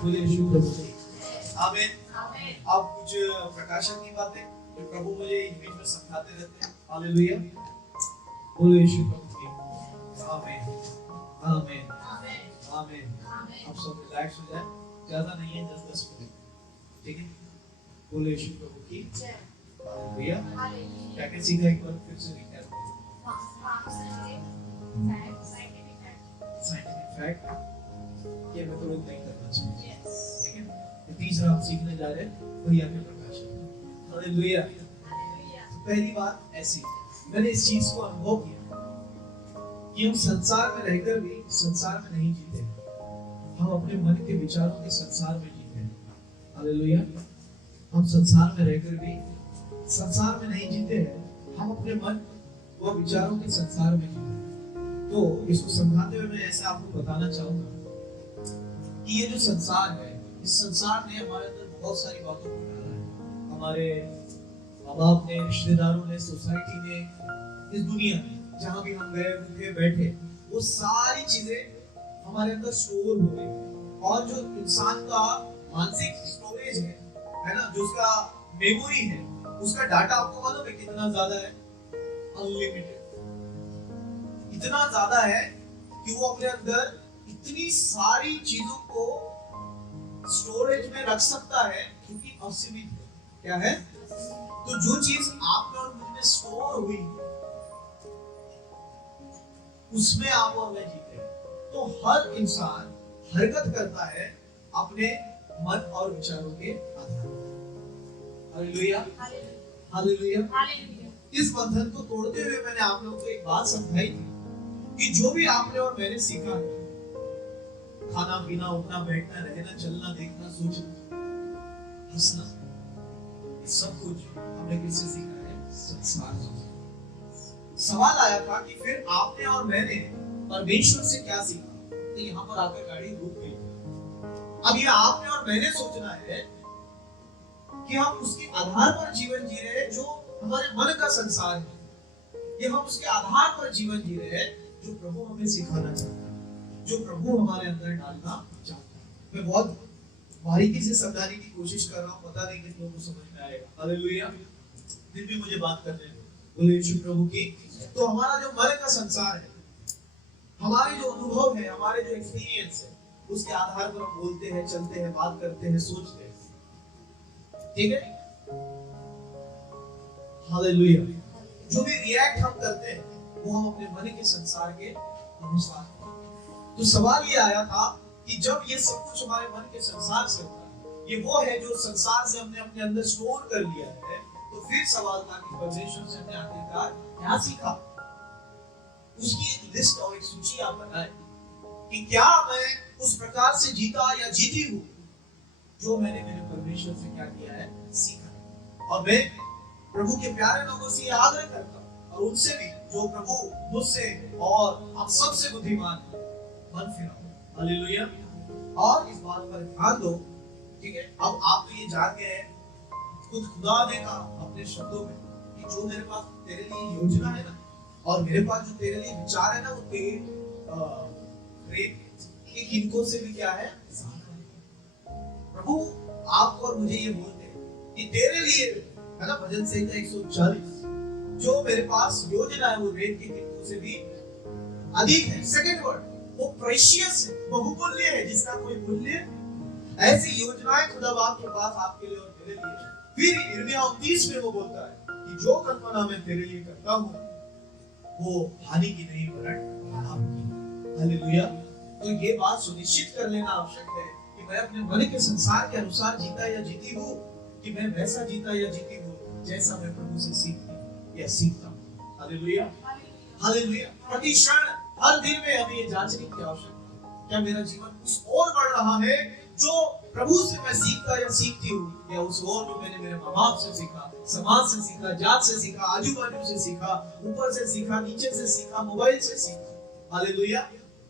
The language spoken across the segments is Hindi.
बोलिए यीशु प्रभु की आमीन। अब कुछ प्रकाशन की बातें जो प्रभु मुझे इस बीच में समझाते रहते हैं। हालेलुया। बोलिए यीशु प्रभु की आमीन आमीन आमीन। आप सब रिलैक्स हो जाए, ज्यादा नहीं है, 10 मिनट, ठीक है। बोलिए यीशु प्रभु की हालेलुया। क्या क्या सीखा एक बार फिर से रिकैप। साइंटिफिक फैक्ट ये मैं तो रोक नहीं करना चाहिए, ठीक है। तीसरा हम सीखने जा रहे हैं वही आगे प्रकाशन। हालेलुया। पहली बात ऐसी, मैंने इस चीज को अनुभव किया कि हम संसार में रहकर भी संसार में नहीं जीते, हम अपने मन के विचारों के संसार में जीते हैं। हालेलुया। हम संसार में रहकर भी संसार में नहीं जीते हैं, हम अपने मन व विचारों के संसार में जीते हैं। तो इसको समझाते हुए मैं ऐसे आपको बताना चाहूंगा कि ये जो संसार है, इस संसार ने हमारे अंदर बहुत सारी बातों को डाला है। हमारे माँ बाप ने, रिश्तेदारों ने, सोसाइटी ने, इस दुनिया में जहाँ भी हम गए, उठे, बैठे, वो सारी चीजें हमारे अंदर स्टोर हो गई। और जो इंसान का मानसिक स्टोरेज है ना, जो उसका मेमोरी है, उसका डाटा आपको मालूम है कितना ज्यादा है? अनलिमिटेड। इतना ज्यादा है कि वो अपने अंदर इतनी सारी चीजों को स्टोरेज में रख सकता है, क्योंकि असीमित है। क्या है? तो जो चीज आप में और मुझ में स्टोर हुई उसमें आप और मैं जीते हैं। तो हर इंसान हरकत करता है अपने मन और विचारों के आधार पर। Hallelujah hallelujah. इस बंधन को तोड़ते हुए मैंने आप लोगों को एक बात समझाई थी कि जो भी आपने और मैंने सीखा है, खाना पीना, उठना बैठना, रहना, चलना, देखना, सोचना, हंसना, सब कुछ हमने किससे सीखा है? संसार से। सवाल आया था कि फिर आपने और मैंने परमेश्वर से क्या सीखा? तो यहाँ पर आकर गाड़ी रुक गई। अब ये आपने और मैंने सोचना है कि हम उसके आधार पर जीवन जी रहे हैं, जो हमारे मन का संसार है। ये हम उसके आधार पर जीवन जी रहे हैं जो प्रभु हमें सिखाना चाहता है, जो प्रभु हमारे अंदर डालना चाहता है। मैं बहुत बारीकी से समझाने की कोशिश कर रहा हूँ, पता नहीं कितनों को समझ में आएगा। हालेलुया। फिर भी मुझे बात करने दो। बोलिए यीशु प्रभु की। तो हमारा जो मन का संसार है, हमारे जो अनुभव है, हमारे जो एक्सपीरियंस है, उसके आधार पर हम बोलते हैं, चलते हैं, बात करते हैं, सोचते हैं, ठीक है। हालेलुया। जो भी रिएक्ट हम करते हैं वो हम अपने मन के संसार के अनुसार। तो सवाल ये आया था कि जब ये सब कुछ हमारे मन के संसार से होता है, ये वो है जो संसार से हमने अपने अंदर स्टोर कर लिया है, तो फिर सवाल था कि परमेश्वर से हमने आखिरकार क्या सीखा? उसकी एक लिस्ट और एक सूची आप बनाएं कि क्या मैं उस प्रकार से जीता या जीती हूँ जो मैंने मेरे परमेश्वर से क्या किया है, सीखा। और मैं प्रभु के प्यारे लोगों से ये आग्रह करता हूँ, और उनसे भी जो प्रभु मुझसे और आप सबसे बुद्धिमान है, मन फिराओ। हालेलुया। और इस बात पर ध्यान दो, ठीक है। अब आप तो ये जान गए हैं, खुद खुदा ने कहा अपने शब्दों में कि जो मेरे पास तेरे लिए योजना है ना, और मेरे पास जो तेरे लिए विचार है ना, वो तेरे इनको से भी क्या है? प्रभु आपको और मुझे ये बोलते हैं कि तेरे लिए है ना, भजन संहिता 140, जो मेरे पास योजना है वो रेत के किरणों से भी अधिक है। सेकंड वर्ड, वो प्रेशियस है, बहुमूल्य है, जिसका कोई मूल्य। ऐसी योजनाएं खुदा बाप के पास आपके लिए और मेरे लिए। फिर यिर्मयाह 29 में वो बोलता है कि जो कल्पना मैं तेरे लिए करता हूँ वो हानि की नहीं, वरन लाभ की। हालेलुया। तो ये बात सुनिश्चित कर लेना आवश्यक है कि मैं अपने मन के संसार के अनुसार जीता या जीती हूँ, कि मैं वैसा जीता या जीती हूँ जैसा मैं प्रभु से सीखती या सीखता हूँ। Hallelujah hallelujah. प्रति क्षण हर दिन में हमें ये जांचने की आवश्यकता है, क्या मेरा जीवन उस ओर बढ़ रहा है जो प्रभु से मैं सीखता या सीखती हूँ, या उस ओर जो मैंने मेरे माँ बाप से सीखा, समाज से सीखा, जात से सीखा, आजू बाजू से सीखा, ऊपर से सीखा, नीचे से सीखा, मोबाइल से सीखा। हालेलुया।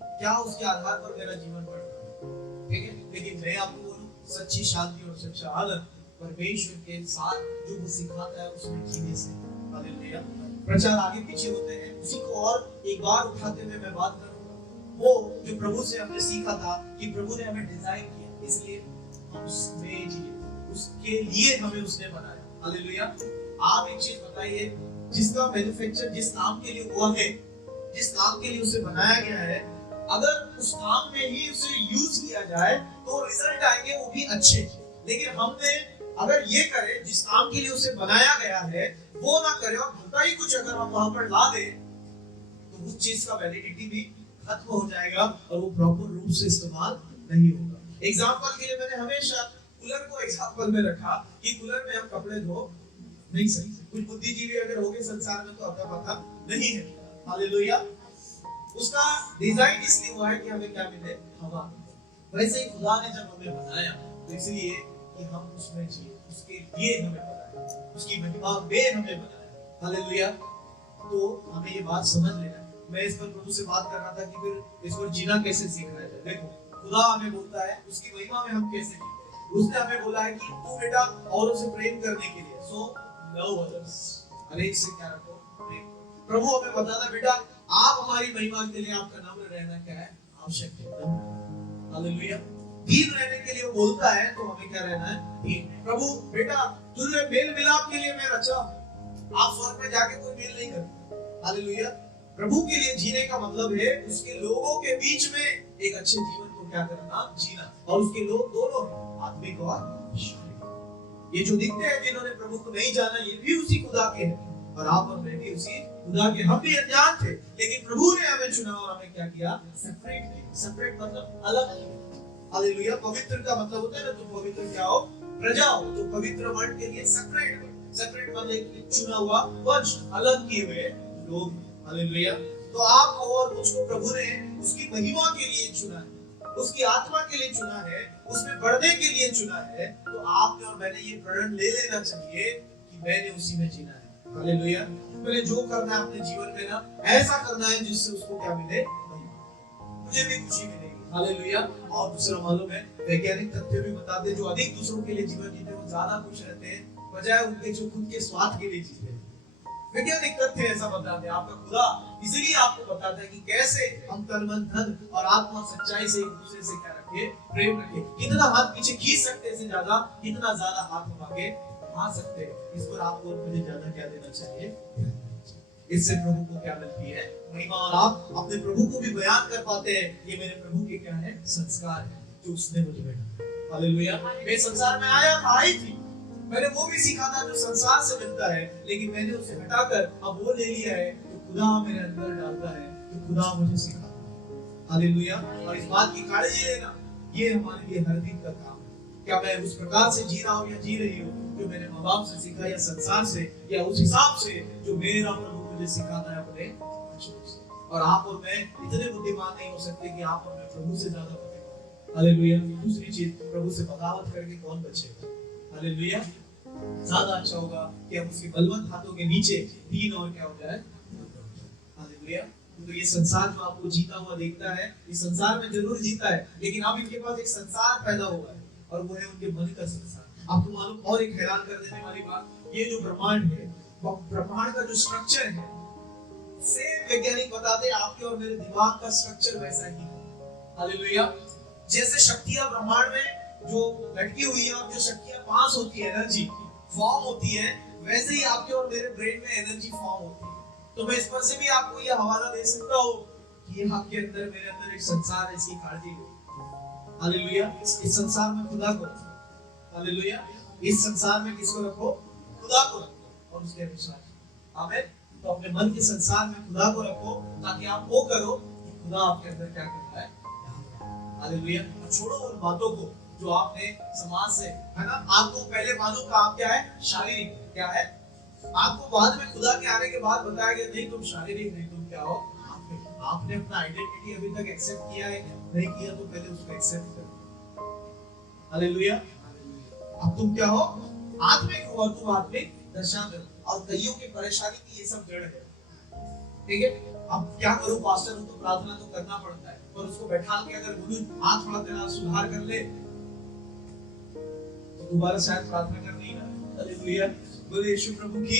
क्या उसके आधार पर मेरा जीवन बढ़ रहा है? ठीक है। लेकिन मैं आपको बोलूं, सच्ची शांति और सच्चा आनंद परमेश्वर के साथ जो वो सिखाता है उसमें जीने से। हालेलुया। प्रचार आगे पीछे होते हैं, उसी को और एक बार उठाते हुए मैं बात करूंगा। वो जो प्रभु से हमने सीखा था कि प्रभु ने हमें डिजाइन किया, इसलिए हम उसमें जिए, उसके लिए हमें उसने बनाया। हालेलुया। आप एक चीज बताइए, जिसका मैन्युफैक्चर जिस काम के लिए हुआ है, जिस काम के लिए उसे बनाया गया है, अगर उस काम में ही उसे यूज किया जाए तो रिजल्ट आएंगे वो भी अच्छे। लेकिन हमने अगर ये करें, जिस काम के लिए उसे बनाया गया है वो ना करें और भलता ही कुछ अगर हम वहां पर ला दें, तो उस चीज का वैलिडिटी भी खत्म हो जाएगा और वो प्रॉपर रूप से इस्तेमाल नहीं होगा। एग्जांपल के लिए मैंने हमेशा कूलर को एग्जांपल में रखा कि कूलर में हम कपड़े धो नहीं सकते। कुछ बुद्धिजीवी अगर होंगे संसार में तो आपका पता नहीं है। हालेलुया। उसका डिजाइन इसलिए हुआ है कि हमें क्या मिले, हवा। वैसे ही खुदा ने जब हमें बनाया तो इसलिए कि हम उसमें जिए, उसके लिए हमें बनाया, उसकी महिमा में हमें बनाया। हालेलुया। तो हमें ये बात समझ लेना। मैं इस पर प्रभु से बात कर रहा था कि फिर इस पर जीना कैसे सीखना है। देखो, खुदा हमें बोलता है उसकी महिमा में हम कैसे जीते। उसने हमें बोला है कि तू बेटा औरों से प्रेम करने के लिए सो लव अदर्स, हर एक से क्या रखो, प्रेम। प्रभु हमें बताता है बेटा आप हमारी महिमा के लिए आपका नम्र रहना क्या है, आवश्यक है। हालेलुया। दीन रहने के लिए वो बोलता है तो हमें क्या रहना है, दीन। प्रभु बेटा तुझे मेल मिलाप के लिए मैं रचा, आप स्वर्ग में जाके कोई मेल नहीं करते। हालेलुया। प्रभु के लिए जीने का मतलब है उसके लोगों के बीच में एक अच्छे जीवन को क्या करना, जीना। और उसके लोग दोनों हैं, आत्मिक और शारीरिक। ये जो दिखते हैं जिन्होंने प्रभु को नहीं जाना, ये भी उसी खुदा के हैं और आप और मैं भी उसी खुदा के। हम भी अनजान थे लेकिन प्रभु ने हमें चुना और हमें क्या किया, सेपरेट किया। सेपरेट मतलब अलग किया। हालेलुया। पवित्र का मतलब होता है ना, तुम पवित्र क्या हो, प्रजा हो। तो पवित्र वर्ड के लिए सेपरेट, सेपरेट मतलब चुना हुआ, वंश, अलग किए हुए लोग। हालेलुया। तो आपको और मुझको प्रभु ने उसकी महिमा के लिए चुना है, उसकी आत्मा के लिए चुना है, उसमें बढ़ने के लिए चुना है। तो आपने और मैंने ये प्रण ले लेना चाहिए कि मैंने उसी में जीना है। हालेलुया। मैंने जो करना है अपने जीवन में ना, ऐसा करना है जिससे उसको क्या मिले, मुझे भी खुशी मिलेगी। हालेलुया। और दूसरा मालूम है, वैज्ञानिक तथ्य भी बताते हैं जो अधिक दूसरों के लिए जीवन जीते हैं वो ज्यादा खुश रहते हैं बजाय उनके जो खुद के स्वार्थ के लिए जीते हैं। वैज्ञानिक तथ्य ऐसा बताते हैं। आपका खुदा इसलिए आपको बताता है कि कैसे हम तन मन धन और आत्मा सच्चाई से एक दूसरे से क्या रखे, प्रेम रखे। कितना हाथ पीछे खींच सकते से ज्यादा, कितना ज्यादा हाथ हम आगे बढ़ा सकते हैं। इस पर आपको मुझे ज्यादा क्या देना चाहिए, इससे प्रभु को क्या मिलती है, महिमा। और आप अपने प्रभु को भी बयान कर पाते हैं ये मेरे प्रभु के क्या है, संस्कार है जो उसने मुझे भेजा। हालेलुया। मैं संसार में आया था, आई थी, मैंने वो भी सीखा था जो संसार से मिलता है, लेकिन मैंने उसे हटाकर अब वो ले लिया है जो खुदा मेरे अंदर डालता है, जो खुदा मुझे सिखाता है। हालेलुया। और इस बात की काळजी लेना, ये हमारे लिए हर दिन का काम है। क्या मैं उस प्रकार से जी रहा हूँ या जी रही हूँ जो मैंने माँ बाप से सीखा, या संसार से, या उस हिसाब से जो मेरा प्रभु मुझे सिखाता है अपने बचपन से। और आप और मैं इतने बुद्धिमान नहीं हो सकते कि आप और मैं प्रभु से ज्यादा बुद्धिमान। हालेलुया। दूसरी चीज, प्रभु से बगावत करके कौन बचेगा। हालेलुया। ज्यादा अच्छा होगा कि हम उसके बलवंत हाथों के नीचे दीन और क्या हो जाए। हालेलुया। तो ये संसार जो आपको जीता हुआ देखता है, इस संसार में जरूर जीता है, लेकिन अब इनके पास एक संसार पैदा हुआ है और वो है उनके मन का संसार। आपको मालूम, और एक हैरान कर देने वाली बात, ये जो ब्रह्मांड है, ब्रह्मांड का जो स्ट्रक्चर है, से वैज्ञानिक बताते हैं आपके और मेरे दिमाग का स्ट्रक्चर वैसा ही है। हालेलुया। जैसे शक्तियां ब्रह्मांड में जो लटकी हुई है और जो शक्तियां पास होती है, एनर्जी फॉर्म होती है, वैसे ही आपके और मेरे ब्रेन में एनर्जी फॉर्म होती है। तो मैं इस पर से भी आपको यह हवाला दे सकता हूँ कि आपके अंदर, मेरे अंदर एक संसार है, इसकी काळजी लो। हालेलुया। इस संसार में खुदा को रखो। हालेलुया। इस संसार में किसको रखो, खुदा को रखो और उसके अनुसार। आमीन। तो अपने मन के संसार में खुदा को रखो ताकि आप वो करो कि खुदा आपके अंदर क्या करता है। हालेलुया। छोड़ो उन बातों को जो आपने समाज से, है ना, आपको पहले मालूम था आप क्या है, शारीरिक क्या है। आपको बाद में खुदा के आने के बाद बताया गया नहीं तुम शारीरिक नहीं, तुम क्या हो, आपने अपना आइडेंटिटी अभी तक एक्सेप्ट किया है क्या, नहीं किया तो पहले उसको एक्सेप्ट करो। हालेलुया। अब तुम क्या हो, आत्मिक हो और तुम आत्मिक दशा में हो। और कईयों की परेशानी की ये सब जड़ है। ठीक है। अब क्या करूं पास्टर हूं तो प्रार्थना तो करना पड़ता है, पर उसको बैठा के अगर बोलूं आज थोड़ा तेरा सुधार कर ले तो दोबारा शायद प्रार्थना करनी ही ना। हालेलुया। बोले यीशु प्रभु की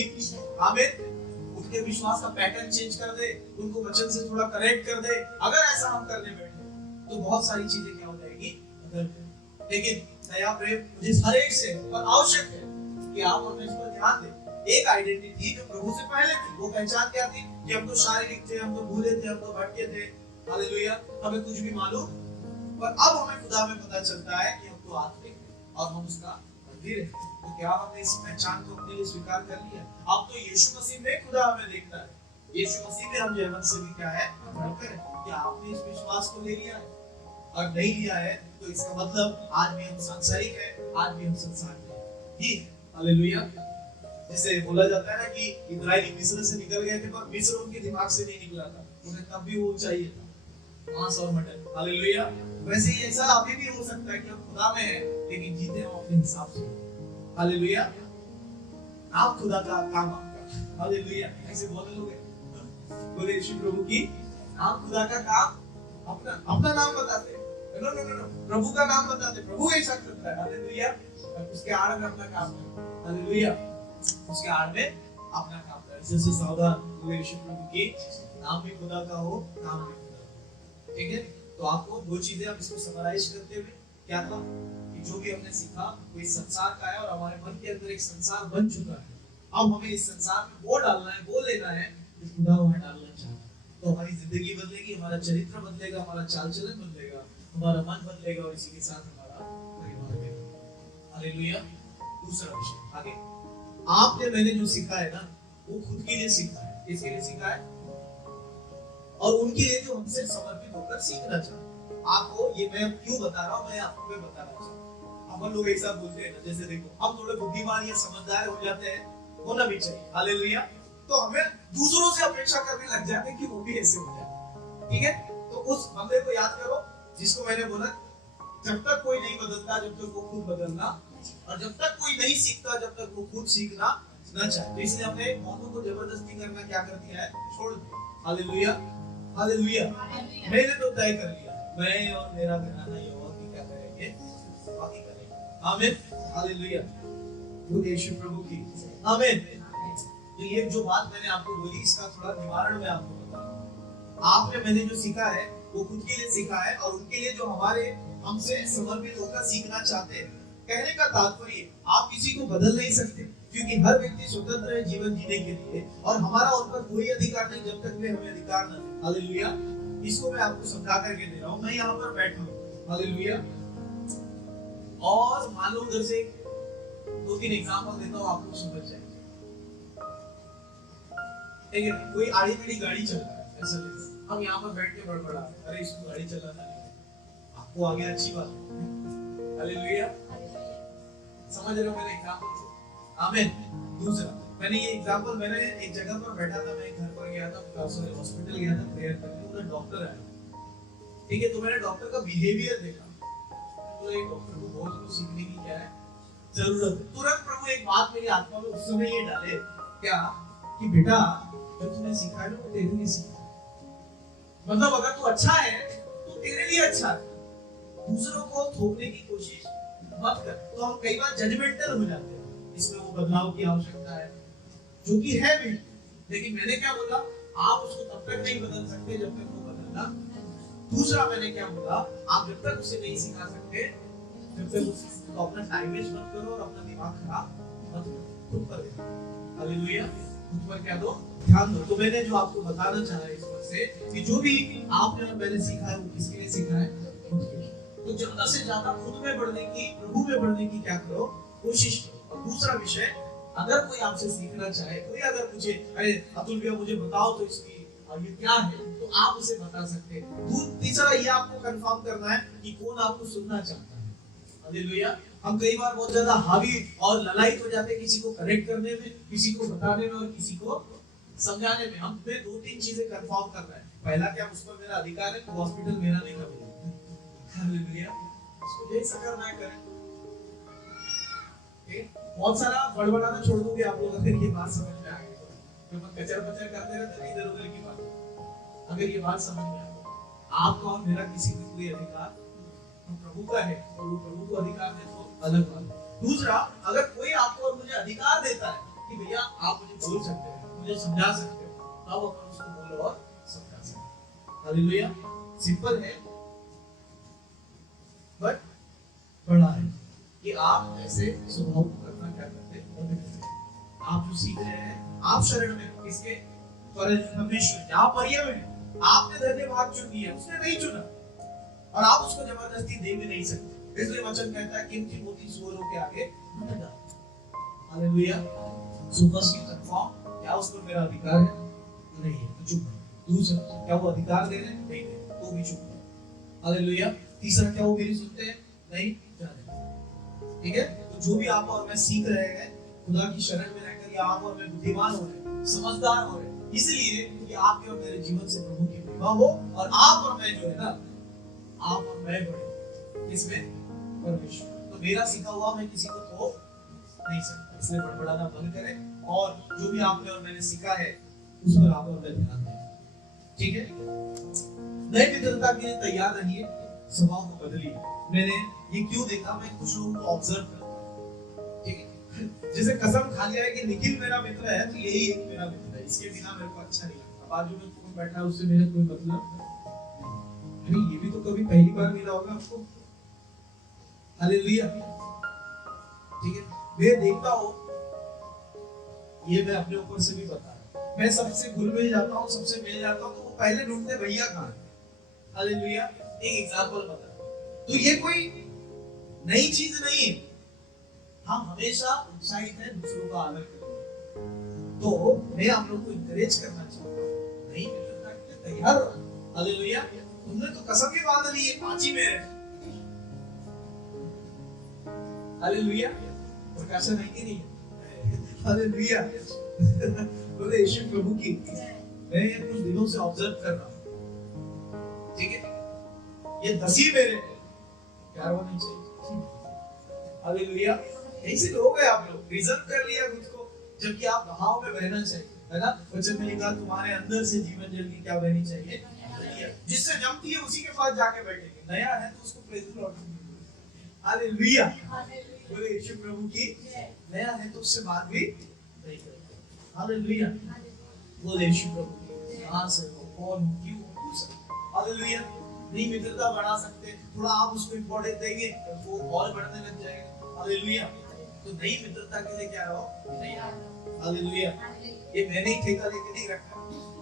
आमीन। उनके विश्वास का पैटर्न चेंज कर दे, उनको वचन से थोड़ा करेक्ट कर दे। अगर ऐसा हम करने बैठे तो बहुत सारी चीजें क्या हो जाएगी, बदल जाएगी। लेकिन नया प्रेम मुझे हर एक से और आवश्यक है कि आप अपने इस पर ध्यान दें। एक आइडेंटिटी जो प्रभु से पहले थी, वो पहचान क्या थी कि हम तो शारीरिक थे, हम तो भूले थे, हम तो भटके थे, हालेलुया, हमें कुछ भी मालूम। पर अब हमें खुदा में पता चलता है कि हम तो आत्मिक हैं और हम उसका मंदिर हैं। तो क्या हमने इस पहचान को अपने लिए स्वीकार कर लिया? अब तो यीशु मसीह में खुदा हमें देखता है, यीशु मसीह में हम जयवंत से भी क्या है, बढ़कर है। क्या आपने इस विश्वास को ले लिया है? और नहीं लिया है तो इसका मतलब आज भी हम सांसारिक है, आज भी हम संसार में ही है। हालेलुया। जैसे बोला जाता है ना कि इस्राएली मिस्र से निकल गए थे, पर मिस्र उनके दिमाग से नहीं निकला था, उन्हें तब भी वो चाहिए था, मांस और मटन। हालेलुया। वैसे ही ऐसा अभी भी हो सकता है कि हम खुदा में हैं लेकिन जीते हम अपने हिसाब से। हालेलुया। आप खुदा का काम आपका। हालेलुया। ऐसे बोले लोग बोले यीशु प्रभु की आप खुदा का काम अपना अपना नाम बताते हैं। नो नो नो नो, प्रभु का नाम बताते। प्रभु ऐसा करता है। हालेलुया। उसके आड़ में अपना काम करो। हालेलुया। उसके आड़ में अपना काम करो। इससे सावधान हुए यीशु प्रभु की नाम भी खुदा का हो, काम भी खुदा का। ठीक है? तो आपको दो चीजें आप इसको समराइज करते हुए क्या था कि जो भी हमने सीखा वो इस संसार का है और हमारे मन के अंदर एक संसार बन चुका है। अब हमें इस संसार में वो डालना है, वो लेना है जो खुदा वहां डालना चाहता है। तो हमारी जिंदगी बदलेगी, हमारा चरित्र बदलेगा, हमारा चाल चलन बदलेगा, हमारा मन बदलेगा और इसी के साथ हमारा परिवार भी। हालेलुया। दूसरा विषय आगे, आपने मैंने जो सीखा है ना वो खुद के लिए सीखा है। किसके लिए सीखा है? और उनके लिए जो हमसे समर्पित होकर सीखना चाहते हैं। आपको ये मैं क्यों बता रहा हूँ, मैं आपको मैं बताना चाहता हूँ। अपन लोग ऐसा बोलते हैं ना, जैसे देखो हम थोड़े बुद्धिमान या समझदार हो जाते हैं, होना भी चाहिए। हालेलुया। तो हमें दूसरों से अपेक्षा करने लग जाते हैं कि वो भी ऐसे हो जाए। ठीक है? तो उस बंदे को याद करो जिसको मैंने बोला, जब तक कोई नहीं बदलता जब तक वो खुद बदलना, और जब तक कोई नहीं सीखता जब तक वो खुद सीखना न चाहे। तो इसलिए हमने मौनों को जबरदस्ती करना क्या कर दिया है, छोड़ दिया। हालेलुया। हालेलुया। मैंने तो तय कर लिया, मैं और मेरा घराना यहोवा की क्या करेंगे, बाकी करेंगे। आमीन। हालेलुया। बोलिए यीशु प्रभु की आमीन। तो ये जो बात मैंने आपको बोली इसका थोड़ा निवारण मैं आपको बताऊं। आपने मैंने जो सीखा है वो खुद के लिए सीखा है और उनके लिए जो हमारे हमसे समर्पित होकर सीखना चाहते हैं। कहने का तात्पर्य आप किसी को बदल नहीं सकते क्योंकि हर व्यक्ति स्वतंत्र है जीवन जीने के लिए और हमारा उन पर कोई अधिकार नहीं जब तक वे हमें अधिकार न दें। हालेलुया। इसको मैं आपको समझा करके दे रहा हूं। मैं यहाँ पर बैठा हूँ। हालेलुया। और मान लो उधर से दो तीन एग्जांपल देता हूँ, आप लोग समझ जाएंगे। कोई आड़ी टेढ़ी गाड़ी चल रहा है, ऐसा ले हम यहाँ पर बैठ के बड़बड़ा, अरे इसको गाड़ी चलाना नहीं आपको आगे अच्छी बात है। हालेलुया। समझ रहे हो मेरे एग्जांपल से? आमीन। दूसरा मैंने ये एग्जांपल, मैंने एक जगह पर बैठा था, मैं घर पर गया था, सॉरी हॉस्पिटल गया था प्रेयर करने, उधर डॉक्टर आया। ठीक है? तो मैंने डॉक्टर का बिहेवियर देखा, तो एक डॉक्टर को बहुत कुछ सीखने की क्या है जरूरत है। तुरंत प्रभु एक बात मेरी आत्मा में उस समय ये डाले क्या कि बेटा जो तूने सीखा है ना वो तेरे लिए सीखा है। मतलब अगर तू अच्छा है तो तेरे लिए अच्छा है, दूसरों को थोपने की कोशिश मत कर। तो हम कई बार जजमेंटल हो जाते हैं, इसमें वो बदलाव की आवश्यकता है जो कि है भी। लेकिन मैंने क्या बोला, आप उसको तब तक नहीं बदल सकते जब तक वो बदलना। दूसरा मैंने क्या बोला, आप जब तक उसे नहीं सिखा सकते जब तक उसे तो अपना टाइम वेस्ट मत करो और अपना दिमाग खराब मत करो, खुद पर ध्यान। हालेलुया। खुद पर क्या दो, ध्यान दो। तो मैंने जो आपको बताना चाहा इस बात से कि जो भी आपने और मैंने सीखा है वो किसके लिए सीखा है, खुद के लिए। तो ज्यादा से ज्यादा खुद में बढ़ने की, प्रभु में बढ़ने की क्या करो, कोशिश करो। और दूसरा विषय, अगर कोई आपसे सीखना चाहे, कोई अगर मुझे अरे अतुल भैया मुझे बताओ तो इसकी और ये क्या है, तो आप उसे बता सकते हैं। तीसरा ये आपको कंफर्म करना है कि कौन आपको सुनना चाहता है। हालेलुया। हम कई बार बहुत ज्यादा हावी और ललायित हो जाते हैं किसी को करेक्ट करने में, किसी को बताने में और किसी को समझाने में। हम पे दो तीन चीजें कंफर्म करना है। पहला क्या, उस पर मेरा अधिकार है, तो हॉस्पिटल मेरा नहीं कभी। हालेलुया। उसको जैसा करना है करें। बहुत सारा बड़बड़ाना छोड़ दोगे आप लोग अगर ये बात समझ में आ गई तो। मैं कचर पचर करते रहते हैं इधर उधर की बात। अगर ये बात समझ में आ गई, आपका और मेरा किसी को कोई अधिकार प्रभु का है और वो प्रभु को अधिकार दे तो अलग बात। दूसरा, अगर कोई आपको और मुझे अधिकार देता है कि भैया आप मुझे बोल सकते हैं, मुझे समझा सकते हो, तब अपन उसको बोलो और समझा सकते हैं। हालेलुया। सिंपल है पढ़ा है कि आप ऐसे स्वभाव रखना क्या करते हैं। आप जो सीख रहे हैं, आप शरण में इसके परमेश्वर ने, आप मरियम में, आपने धन्यवाद चुन लिया, उसने नहीं चुना और आप उसको जबरदस्ती दे भी नहीं सकते। इसलिए वचन कहता है कीमती मोती सुअरों के आगे मत डालो। Hallelujah. So first you confirm, क्या उस पर मेरा अधिकार है? नहीं है तो चुप रहो। दूसरा, क्या वो अधिकार दे रहे हैं? नहीं दे रहे तो भी चुप रहो। हालेलुया। तीसरा, क्या वो मेरी सुनते हैं? नहीं जाने। ठीक है, तो जो भी आप और मैं सीख रहे हैं खुदा की शरण में रहकर, या आप और मैं बुद्धिमान हो रहे हैं, समझदार हो रहे हैं, इसलिए कि आपके और मेरे जीवन से प्रभु की महिमा हो और आप और मैं जो है ना, आप और मैं बढ़े इसमें परमेश्वर। तो मेरा सीखा हुआ मैं किसी को तो नहीं सकता, इसलिए बड़बड़ाना बंद करें और जो भी आपने और मैंने सीखा है उस पर आप और मैं ध्यान दें। ठीक है, नए मित्रता के लिए तैयार रहिए, स्वभाव को बदलिए। मैंने ये क्यों देखा, मैं कुछ लोगों को ऑब्जर्व करता हूं। ठीक है, जैसे कसम खा लिया है कि निखिल मेरा मित्र है तो यही एक मेरा मित्र है, इसके बिना मेरे को अच्छा नहीं लगता। बाजू में कौन बैठा है उससे मेरा कोई मतलब नहीं। ये भी तो कभी पहली बार मिला होगा आपको। हालेलुया। ठीक है, मैं देखता हूं, ये मैं अपने ऊपर से भी बता रहा हूं, मैं सबसे घुल मिल जाता हूं, सबसे मिल जाता हूं तो वो पहले ढूंढते भैया कहां है। हालेलुया। एक एग्जांपल बता, तो ये कोई नई चीज नहीं है, हम हमेशा उत्साहित हैं दूसरों का आदर करने। तो मैं आप लोगों को इंकरेज करना चाहता हूं, नहीं मित्रता के लिए तैयार रहो। हालेलुया। तुमने तो कसम ही बांध ली है, पांच ही मेरे। हालेलुया। प्रकाशन है कि नहीं? हालेलुया। बोले यीशु प्रभु की। मैं ये कुछ दिनों से ऑब्जर्व कर रहा हूं। ठीक है, ये 10 ही मेरे क्या होना चाहिए। हालेलुया। ऐसे लोग हैं आप लोग, रिजर्व कर लिया खुद को, जबकि आप बहाव में बहना चाहिए, है ना। वचन में लिखा तुम्हारे अंदर से जीवन जल की क्या बहनी चाहिए, जिससे जमती है उसी के पास जाके बैठेंगे। नया है तो उसको प्रेज लॉर्ड। हालेलुया। बोले यीशु प्रभु की। नया है तो उससे बात भी नहीं करते। हालेलुया। बोले यीशु प्रभु की। कहां से हो, कौन हो, क्यों हो। हालेलुया। नहीं मित्रता बढ़ा सकते, थोड़ा आप उसको इंपॉर्टेंस देंगे तो वो और बढ़ने लग जाएगा। हालेलुया। तो नई मित्रता के लिए क्या रहो, तैयार। हालेलुया। ये मैंने ही ठेका लेके नहीं रखा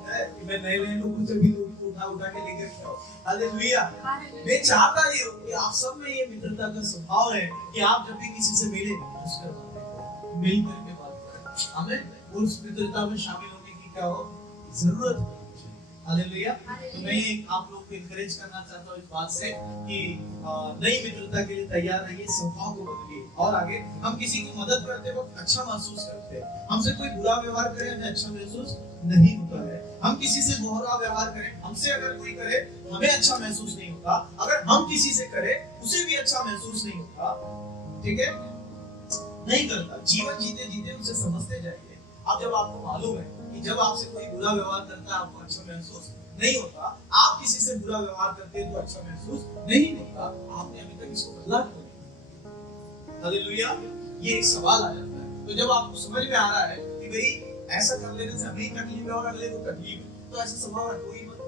है कि मैं नए नए लोगों से भी उठा उठा के लेकर के आओ। हालेलुया। मैं चाहता ही हूं कि आप सब में ये मित्रता का स्वभाव है कि आप जब भी किसी से मिले उसका मिल करके बात करें। हमें उस मित्रता में शामिल होने की क्या हो जरूरत है। हालेलुया। तो मैं आप लोगों को एनकरेज करना चाहता हूँ इस बात से कि नई मित्रता के लिए तैयार रहिए, स्वभाव को बदलिए। और आगे, हम किसी की मदद करते वक्त अच्छा महसूस करते हैं। हमसे कोई बुरा व्यवहार करे हमें अच्छा महसूस नहीं होता है। हम किसी से बुरा व्यवहार करें, हमसे अगर कोई करे हमें अच्छा महसूस नहीं होता। अगर हम किसी से करें उसे भी अच्छा महसूस नहीं होता। ठीक है, नहीं करता। जीवन जीते जीते उसे समझते जाइए। अब जब आपको मालूम है कि जब आपसे कोई बुरा व्यवहार करता है आपको अच्छा महसूस नहीं होता, आप किसी से बुरा व्यवहार करते हैं तो अच्छा महसूस नहीं होता, आपने अभी तक इसको बदला क्यों नहीं? हालेलुया। ये एक सवाल आ जाता है। तो जब आपको समझ में आ रहा है कि भाई ऐसा कर लेने से हमें तकलीफ है और अगले को तकलीफ है, तो ऐसा स्वभाव रखो ही मत।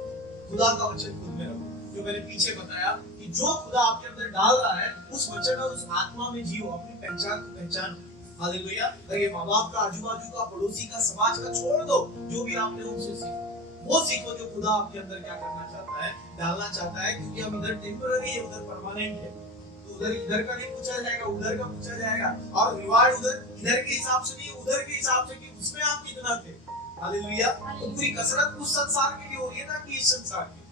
खुदा का वचन खुद में रखो, जो मैंने पीछे बताया कि जो खुदा आपके अंदर डाल रहा है उस वचन और उस आत्मा में जियो, अपनी पहचान को पहचानो। हालेलुया। ये माँ बाप का, आजू बाजू का, पड़ोसी का, समाज का छोड़ दो, जो भी आपने उनसे सीखो वो सीखो जो खुदा आपके अंदर क्या करना चाहता है, डालना चाहता है। क्योंकि हम इधर टेम्पररी है, उधर परमानेंट है। तो उधर इधर का नहीं पूछा जाएगा, उधर का पूछा जाएगा। और रिवार्ड उधर इधर के हिसाब से नहीं, उधर के हिसाब से कि उसमें आप कितना थे। हालेलुया। तो पूरी कसरत उस संसार के लिए हो रही है ना कि इस संसार की।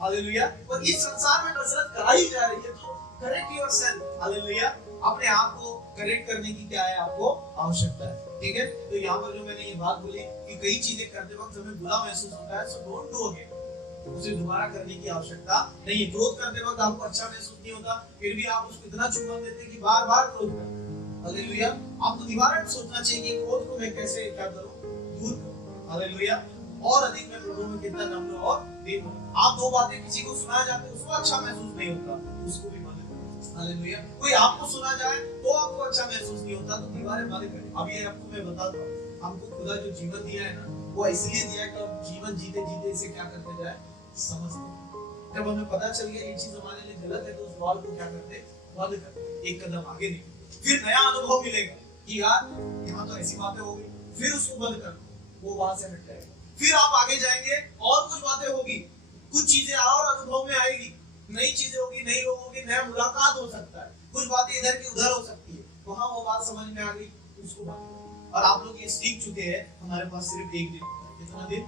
हालेलुया। और इस संसार में कसरत कराई जा रही है, तो करेक्ट योरसेल्फ। हालेलुया। अपने आप को करेक्ट करने की क्या है आपको आवश्यकता है। ठीक है, तो यहाँ पर जो मैंने ये बात बोली कि कई चीजें करते वक्त हमें बुरा महसूस होता है, सो डोंट डू अगेन। उसे दोबारा करने की आवश्यकता नहीं है। क्रोध करते वक्त आपको अच्छा महसूस नहीं होता, फिर भी आप उसको इतना चुंबन देते कि बार बार क्रोध करें। हालेलुया। आपको निवारण सोचना चाहिए कि क्रोध को मैं कैसे क्या करूं, दूर करूं। हालेलुया। और अधिक मैं प्रभु में कितना नम्र और दीन हूं। आप दो बातें किसी को सुना जाते उसको अच्छा महसूस नहीं होता, उसको भी मालूम। हालेलुया। कोई आपको सुना जाए तो आपको अच्छा महसूस नहीं होता, तो दीवारें बंद करें। अब ये आपको मैं बताता हूं, हमको खुदा जो जीवन दिया है ना, वो इसलिए दिया है कि हम जीवन जीते जीते इसे क्या करते जाए, समझते। जब हमें पता चल गया ये चीज हमारे लिए गलत है तो उस वॉल को क्या करते, बंद कर, एक कदम आगे नहीं। फिर नया अनुभव मिलेगा कि यार यहाँ तो ऐसी बातें हो गई, फिर उसको बंद कर, वो वहां से हट जाएगा। फिर आप आगे जाएंगे और कुछ बातें होगी, कुछ चीजें और अनुभव में आएगी, नई चीजें होगी, नई लोग होगी, नया मुलाकात हो सकता है, कुछ बातें इधर की उधर हो सकती है, वहां वो बात समझ में आ गई, उसको बात। और आप लोग ये सीख चुके हैं, हमारे पास सिर्फ एक दिन, कितना दिन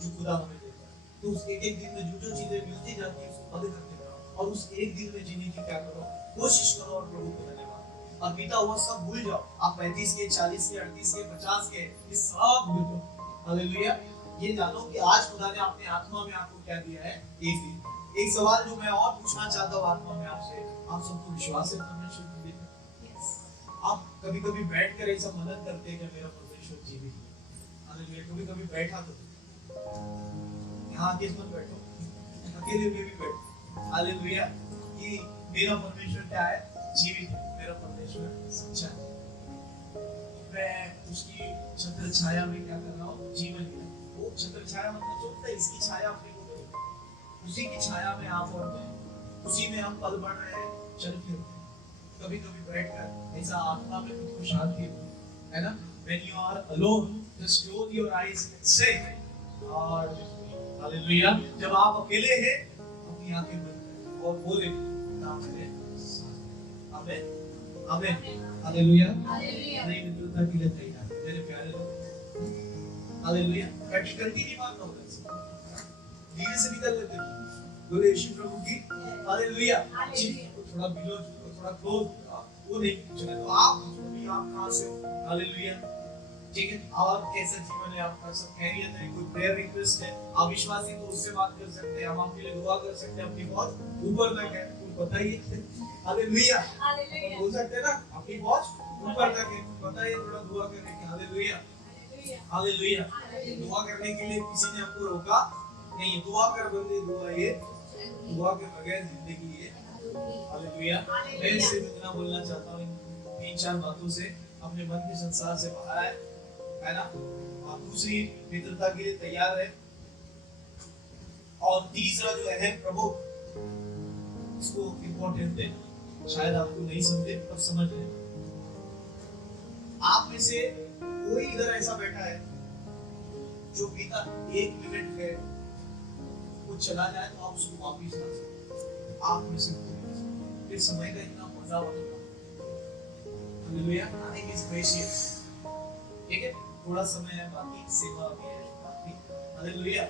जो खुदा हमें देता है, तो उस एक एक दिन में जो जो चीजें मिलती जाती है उसको बंद करते रहो और उस एक दिन में जीने की क्या करो, कोशिश करो और प्रभु को धन्यवाद। और बीता हुआ सब भूल जाओ, आप 35 के 40 के 38 के 50 के ये सब भूल जाओ। हालेलुया। ये जानो कि आज खुदा ने अपने आत्मा में आपको क्या दिया है, एक दिन। एक सवाल जो मैं और पूछना चाहता हूँ आत्मा में आपसे, आप सबको विश्वास है परमेश्वर की देन? आप कभी-कभी बैठकर ऐसा मनन करते हैं कि मेरा परमेश्वर जीवित है। हालेलुया। कभी-कभी बैठा तो यहाँ आके मत बैठो, अकेले में भी बैठो। हालेलुया। कि मेरा परमेश्वर क्या है, जीवित है, मेरा परमेश्वर सच्चा है, मैं उसकी छत्र छाया में क्या कर रहा हूँ, जीवन है। वो छत्र छाया मतलब जो होता है, इसकी छाया अपने को मिलेगी, उसी की छाया में आप और मैं, उसी में हम पल बढ़ रहे हैं, चल फिर रहे हैं। कभी-कभी बैठकर ऐसा आत्मा में खुद को शांति है ना, when you are alone just close your eyes and say God hallelujah। जब आप अकेले हैं अपनी आंखें बंद करें और बोले नाम मेरे साथ, आमीन आमीन हालेलुया। नहीं मित्रता के लिए तैयार मेरे प्यारे लोग, हालेलुया। कंटिन्यू बात ना होगा, धीरे से निकल लेते हैं, बोले यीशु प्रभु की हालेलुया। थोड़ा बिलो, थोड़ा क्लोज, वो नहीं चले तो आप भी, आप कहां से हो, हालेलुया, ठीक है। और कैसा जीवन है आपका, सब खैरियत है, कोई प्रेयर रिक्वेस्ट है, आप विश्वासी तो उससे बात कर सकते हैं, हम आपके लिए दुआ कर सकते हैं, अपनी बहुत ऊपर तक है, बताइए हालेलुया, बोल सकते हैं ना, अपनी बहुत ऊपर तक है, बताइए, थोड़ा दुआ करने की, हालेलुया हालेलुया। दुआ करने के लिए किसी ने आपको रोका नहीं, दुआ कर बंदे, दुआ ये, दुआ के बगैर जिंदगी ये, हालेलुया। मैं सिर्फ इतना बोलना चाहता हूँ, तीन चार बातों से अपने मन के संसार से बाहर आए, है ना, आप दूसरी मित्रता के लिए तैयार है। और तीसरा जो है प्रभु, इसको इम्पोर्टेंट है, शायद आपको नहीं समझे पर समझ रहे। आप में से कोई इधर ऐसा बैठा है जो बीता 1 मिनट है वो चला जाए तो आप उसको वापस ला सकते, आप में से कोई, फिर समय का इतना मजा होगा, हालेलुया। टाइम इज प्रेशियस, ठीक है, थोड़ा समय है बाकी, सेवा भी है बाकी, हालेलुया।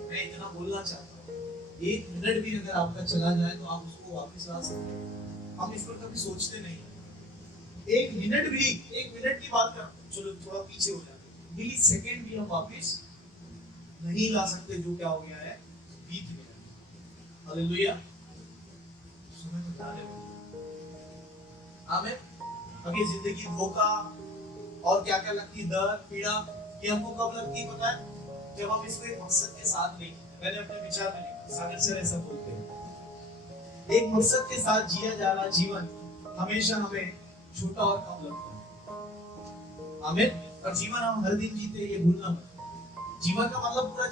मैं इतना बोलना चाहता हूँ, 1 मिनट भी अगर आपका चला जाए तो आप उसको वापस ला सकते हैं, हम इस पर कभी सोचते नहीं। 1 मिनट भी, 1 मिनट की बात कर, चलो थोड़ा पीछे हो जाते, मिली सेकंड भी हम वापस नहीं ला सकते, जो क्या हो गया है, बीत गया, हालेलुया। समय तो जा रहे हो, आमीन। अभी जिंदगी धोखा और क्या क्या लगती, दर्द पीड़ा, ये हमको कब लगती है पता है, जब हम इसको एक मकसद के साथ नहीं, मैंने अपने विचार में लिखा, सागर सर ऐसा बोलते हैं, एक मकसद के साथ जिया जा रहा जीवन हमेशा हमें छोटा और कम लगता है, आमीन। और जीवन हम हर दिन जीते, ये भूलना मत। जीवन का मतलब पूरा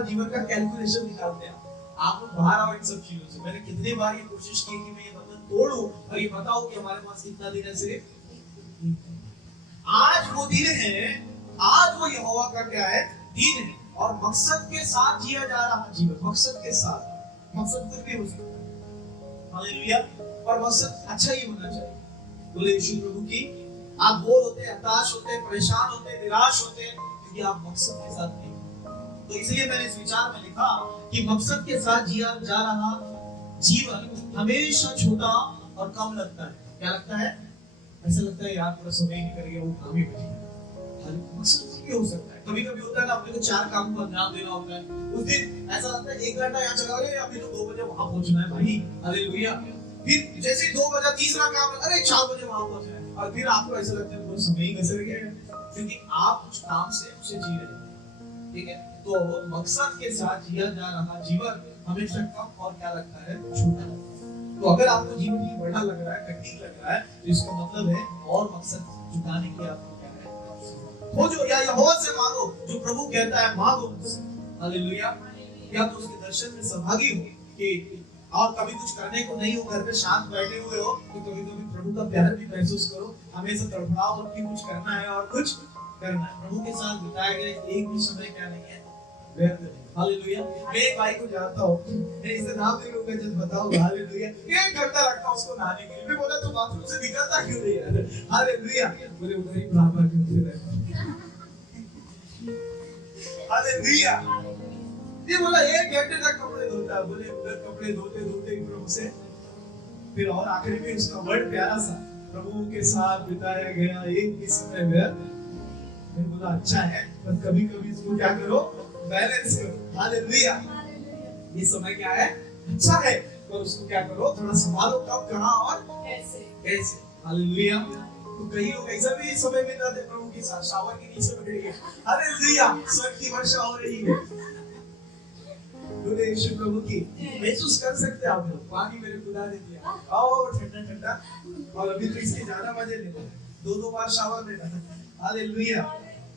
जीवन का कैलकुलेशन निकालते हैं आप लोग, बाहर आओ इन सब चीजों से। मैंने कितनी बार ये कोशिश की कि मैं ये बंधन तोड़ूं और ये बताओ कि हमारे पास कितना दिन है, सिर्फ आज वो दिन है, आज वो यहोवा का क्या है, दिन है, और मकसद के साथ जिया जा रहा जीवन, मकसद के साथ, मकसद कुछ भी हो सकता है, हालेलुया। और मकसद अच्छा ही होना चाहिए, बोले यीशु प्रभु की। आप बोर होते हैं, हताश होते हैं, परेशान होते हैं, निराश होते हैं, क्योंकि आप मकसद के साथ नहीं। तो इसलिए मैंने इस विचार में लिखा कि मकसद के साथ जिया जा रहा जीवन हमेशा छोटा और कम लगता है। क्या लगता है? ऐसा लगता है यार पूरा समय निकल गया, वो काम ही बच गया। मकसद भी हो सकता है, कभी-कभी होता है ना, अपने को 4 काम को अंजाम देना होता है, उस दिन ऐसा लगता है 1 घंटा यहाँ चला गया, अभी तो 2 बजे वहां पहुंचना है भाई, हालेलुया। फिर जैसे ही 2 बजे तीसरा काम, अरे 4 बजे वहां पहुंचना है, और फिर आपको ऐसा लगता है पूरा समय ही गुजर गया, क्योंकि आप कुछ काम से उसे जी रहे हैं, ठीक है। तो मकसद के साथ जिया जा रहा जीवन हमेशा कम और क्या लगता है, छोटा। तो अगर आपको जीवन ही बड़ा लग रहा है, कठिन लग रहा है, तो इसका मतलब है और मकसद जुटाने की आपको क्या है, खोजो या यहोवा से मांगो, जो प्रभु कहता है मांगो मुझसे, हालेलुया। या तो उसके दर्शन में सहभागी हो कि और कभी कुछ करने को नहीं हो, घर पे शांत बैठे हुए हो, तो कभी कभी प्रभु का प्यार भी महसूस करो। हमेशा तड़फड़ाओ और कि कुछ करना है और कुछ करना है। प्रभु के साथ बिताया गया एक भी समय क्या नहीं है, व्यर्थ नहीं। हालेलुया। मैं एक भाई को जानता हूँ, मैं इसे नाम नहीं लूंगा, जब बताऊंगा। हालेलुया। एक घंटा लगता है उसको नहाने के लिए। मैं बोला तो बाथरूम से निकलता क्यों नहीं है? हालेलुया। बोले उधर ही प्रार्थना करते रहे। हालेलुया। ये बोला 1 घंटे तक कपड़े धोता है। बोले उधर कपड़े धोते धोते प्रभु से फिर, और आखिरी में उसका वर्ड प्यारा सा, प्रभु के साथ बिताया गया एक भी समय व्यर्थ। मैं बोला अच्छा है, पर कभी कभी इसको क्या करो, बैलेंस करो। हालेलुया। ये समय क्या है, अच्छा है, पर उसको क्या करो, थोड़ा संभालो, कब, कहां और कैसे। हालेलुया। तो कई लोग ऐसा भी समय बिताते प्रभु के साथ, शावर के नीचे बैठ गए। हालेलुया। स्वर्ग की वर्षा हो रही है। बोले यीशु प्रभु की महसूस कर सकते हैं आप लोग। पानी मेरे खुदा ने दिया, आओ ठंडा ठंडा, और अभी तो इसके ज्यादा मजे लेना है, 2 बार शावर लेना है। हालेलुया।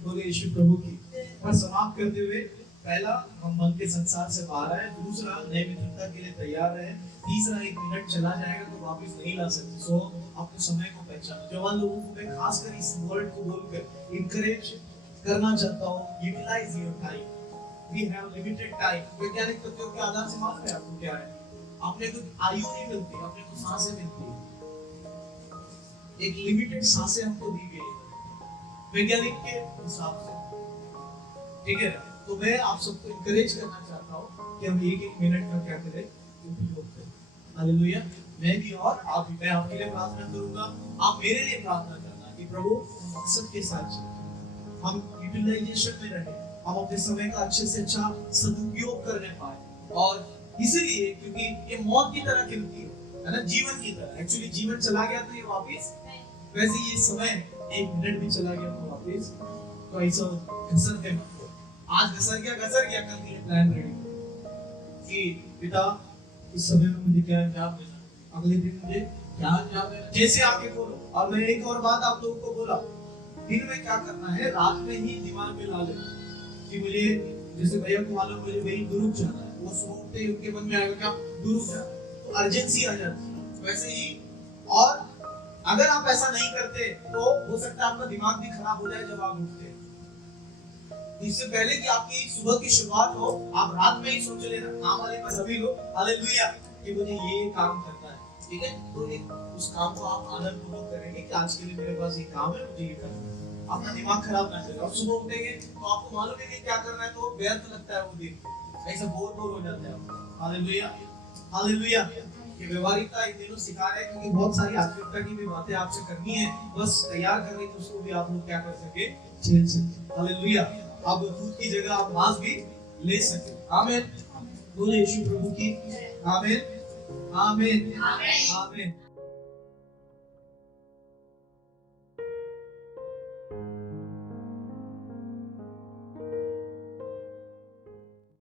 बोले यीशु प्रभु की। और समाप्त करते हुए, पहला, हम मन के संसार से बाहर आए। दूसरा, नए मित्रता के लिए तैयार रहे। तीसरा, 1 मिनट चला जाएगा तो वापस नहीं ला सकते। सो अपने समय को पहचानो। जवान लोगों को मैं खासकर इस वर्ड को बोलकर इंकरेज करना चाहता हूँ, utilise your time. We have limited time। वैज्ञानिक तथ्यों के आधार से मालूम है आपको क्या है? अपने को आयु नहीं मिलती, अपने को सांसें मिलती है। एक लिमिटेड सांसें हमको दी गई है वैज्ञानिक के हिसाब से, ठीक है? तो मैं आप सबको इंकरेज करना चाहता हूँ कि हम 1-1 मिनट का क्या करें, उपयोग करें। हालेलुया। मैं भी और आप भी। मैं आपके लिए प्रार्थना करूंगा, आप मेरे लिए प्रार्थना करना कि प्रभु मकसद के साथ चलें, हम यूटिलाइजेशन में रहें, हम अपने समय का अच्छे से अच्छा सदुपयोग करने पाए। और इसीलिए क्योंकि ये मौत की तरह कीमती है ना, जीवन की तरह। एक्चुअली जीवन चला गया तो ये वापस, वैसे ये समय 1 मिनट भी चला गया तो वापस, तो ऐसा घसर के मत। आज घसर गया, कल के लिए प्लान रेडी कि पिता इस समय में मुझे क्या अंजाम देना, अगले दिन मुझे क्या अंजाम देना, जैसे आके बोलो। और मैं एक और बात आप लोगों को बोला, दिन में क्या करना है, रात में ही दिमाग में ला ले कि मुझे, जैसे भैया को मालूम मुझे वही दुरुक जाना है, वो सुबह उठते ही उनके मन में आएगा क्या, दुरुक जाना, तो अर्जेंसी आ जाती है। वैसे ही, और अगर आप ऐसा नहीं करते तो हो सकता है आपका दिमाग भी खराब हो जाए जब आप उठते। इससे पहले कि आपकी सुबह की शुरुआत हो, आप रात में ही सोच लेना, काम वाले पर सभी लोग हालेलुया कि मुझे ये काम करना है, ठीक है? तो एक उस काम को आप आनंदपूर्वक करेंगे कि आज के लिए मेरे पास ये काम है, मुझे ये करना है। अपना दिमाग खराब ना करें। और सुबह उठेंगे तो आपको मालूम है कि क्या करना है, तो व्यर्थ लगता है वो दिन, ऐसा बोर हो जाते हैं आप। हालेलुया। हालेलुया। ये व्यवहारिकता इन दिनों सिखा रहे हैं, क्योंकि बहुत सारी आत्मिकता की भी बातें आपसे करनी है, बस तैयार कर रही, तो उसको भी आप लोग क्या कर सके, झेल सके। हालेलुया। अब दूध की जगह आप मांस भी ले सके। आमीन। बोले यीशु प्रभु की। आमीन। आमीन। आमीन।